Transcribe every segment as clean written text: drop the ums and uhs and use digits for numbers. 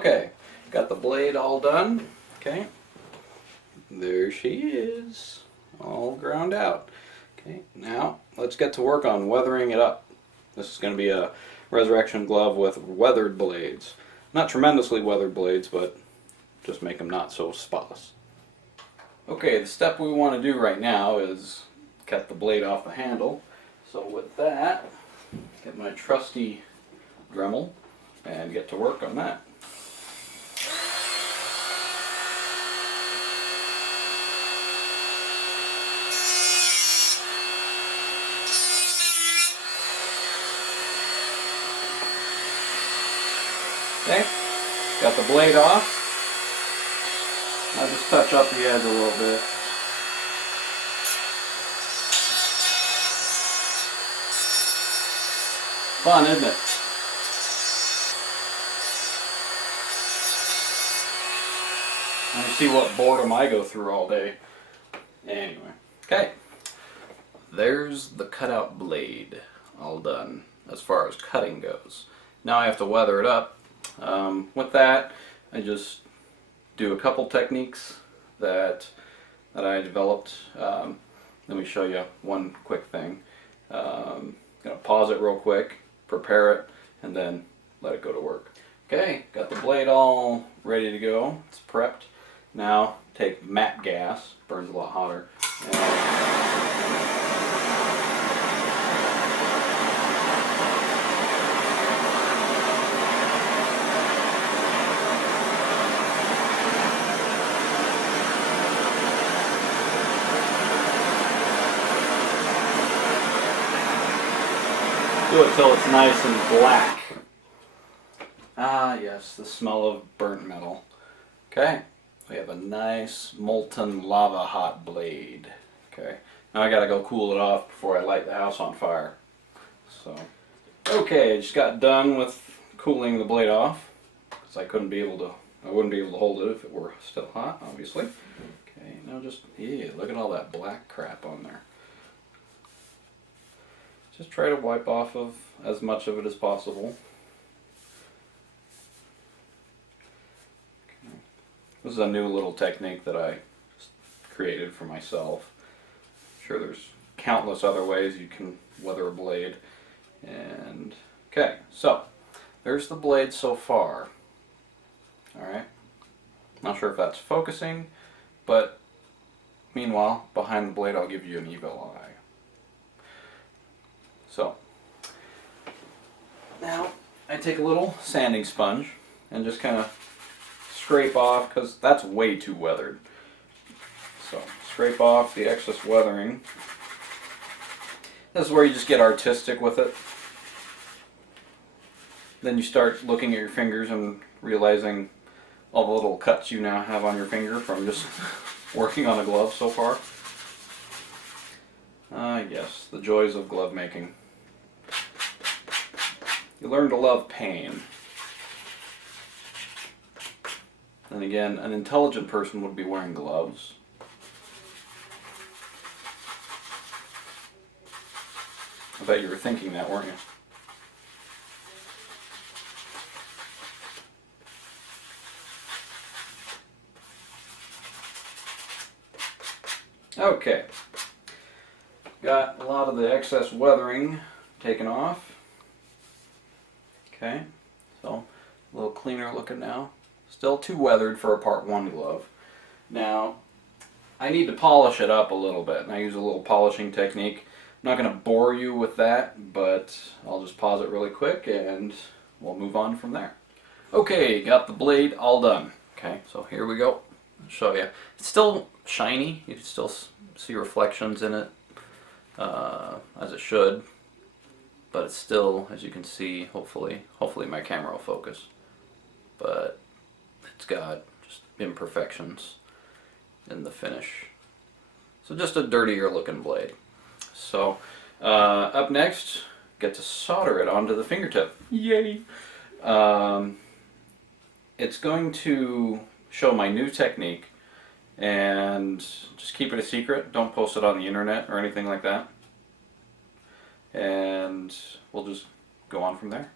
Okay, got the blade all done. Okay, there she is, all ground out. Okay, now let's get to work on weathering it up. This is going to be a resurrection glove with weathered blades. Not tremendously weathered blades, but just make them not so spotless. Okay, the step we want to do right now is cut the blade off the handle. So with that, get my trusty Dremel and get to work on that. Okay, got the blade off. I'll just touch up the edge a little bit. Fun, isn't it? Let me see what boredom I go through all day. Anyway, okay. There's the cutout blade, all done as far as cutting goes. Now I have to weather it up. With that, I just do a couple techniques that I developed. Let me show you one quick thing. Gonna pause it real quick, prepare it, and then let it go to work. Okay, got the blade all ready to go. It's prepped. Now take matte gas, burns a lot hotter. Do it till it's nice and black. Ah yes, the smell of burnt metal. Okay, we have a nice molten lava hot blade. Okay, now I gotta go cool it off before I light the house on fire. So, okay, I just got done with cooling the blade off because I wouldn't be able to hold it if it were still hot, obviously. Okay, now just, look at all that black crap on there. Just try to wipe off of as much of it as possible. Okay. This is a new little technique that I created for myself. I'm sure there's countless other ways you can weather a blade. And okay, so there's the blade so far. Alright, not sure if that's focusing, but meanwhile, behind the blade I'll give you an evil eye. So, now I take a little sanding sponge and just kind of scrape off, because that's way too weathered. So, scrape off the excess weathering. This is where you just get artistic with it. Then you start looking at your fingers and realizing all the little cuts you now have on your finger from just working on a glove so far. Yes, the joys of glove making. You learn to love pain. And again, an intelligent person would be wearing gloves. I bet you were thinking that, weren't you? Okay. Got a lot of the excess weathering taken off. Okay, so a little cleaner looking now. Still too weathered for a Part 1 glove. Now, I need to polish it up a little bit, and I use a little polishing technique. I'm not going to bore you with that, but I'll just pause it really quick and we'll move on from there. Okay, got the blade all done. Okay, so here we go. I'll show you. It's still shiny. You can still see reflections in it, as it should. But it's still, as you can see, hopefully my camera will focus. But it's got just imperfections in the finish. So just a dirtier looking blade. So up next, get to solder it onto the fingertip. Yay! It's going to show my new technique, and just keep it a secret. Don't post it on the internet or anything like that. And we'll just go on from there.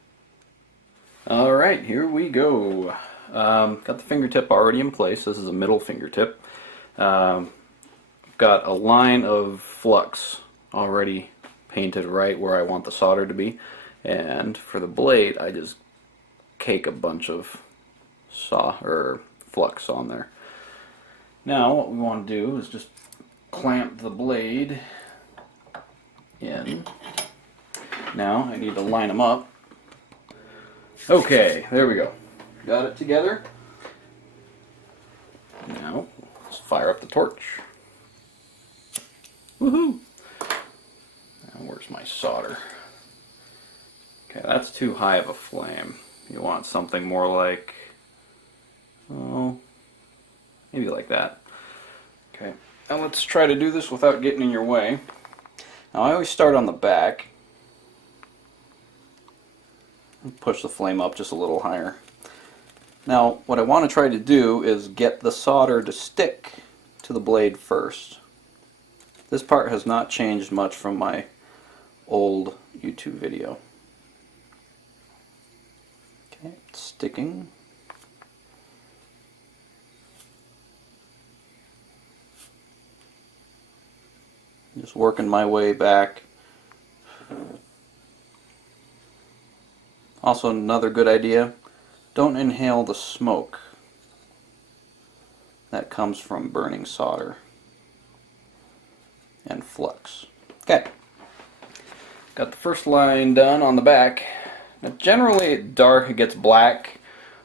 Alright, here we go. Got the fingertip already in place. This is a middle fingertip. Got a line of flux already painted right where I want the solder to be, and for the blade I just cake a bunch of flux on there. Now what we want to do is just clamp the blade in. Now I need to line them up. Okay, there we go. Got it together. Now let's fire up the torch. Woohoo! Now where's my solder? Okay, that's too high of a flame. You want something more like, oh, maybe like that. Okay, now let's try to do this without getting in your way. Now I always start on the back and push the flame up just a little higher. Now what I want to try to do is get the solder to stick to the blade first. This part has not changed much from my old YouTube video. Okay, it's sticking. Just working my way back. Also, another good idea, don't inhale the smoke that comes from burning solder and flux. Okay, got the first line done on the back. Now generally it gets black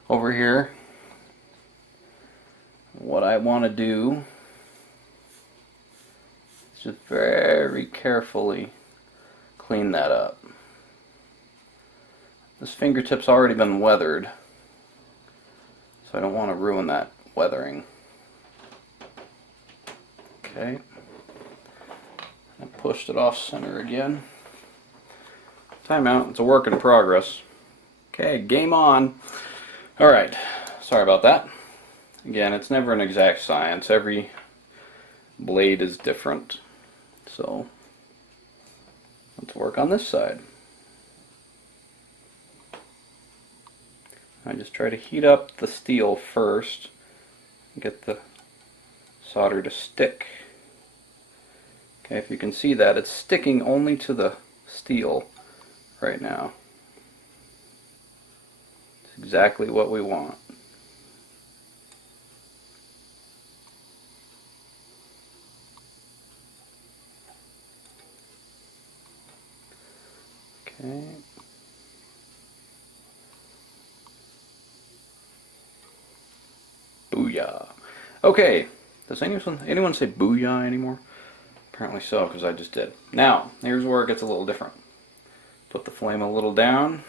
over here. What I want to do is just very carefully clean that up. This fingertip's already been weathered, so I don't want to ruin that weathering. Okay, I pushed it off center again. Timeout, it's a work in progress. Okay, game on. Alright, sorry about that. Again, it's never an exact science. Every blade is different. So, let's work on this side. I just try to heat up the steel first and get the solder to stick. Okay, if you can see that, it's sticking only to the steel right now. It's exactly what we want. Okay. Booyah. Okay, does anyone say booyah anymore? Apparently so, because I just did. Now, here's where it gets a little different. Put the flame a little down.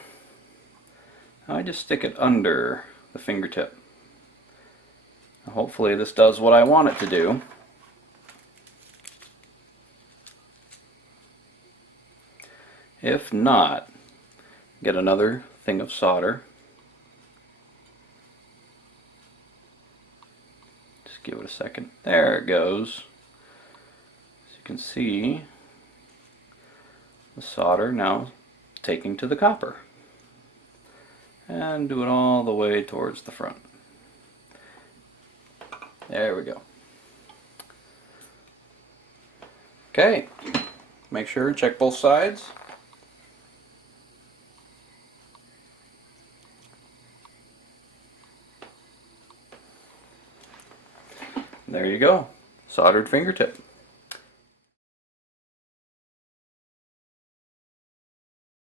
I just stick it under the fingertip. Now, hopefully this does what I want it to do. If not, get another thing of solder. Just give it a second. There it goes. As you can see, the solder now taking to the copper. And do it all the way towards the front. There we go. Okay, make sure to check both sides. There you go, soldered fingertip.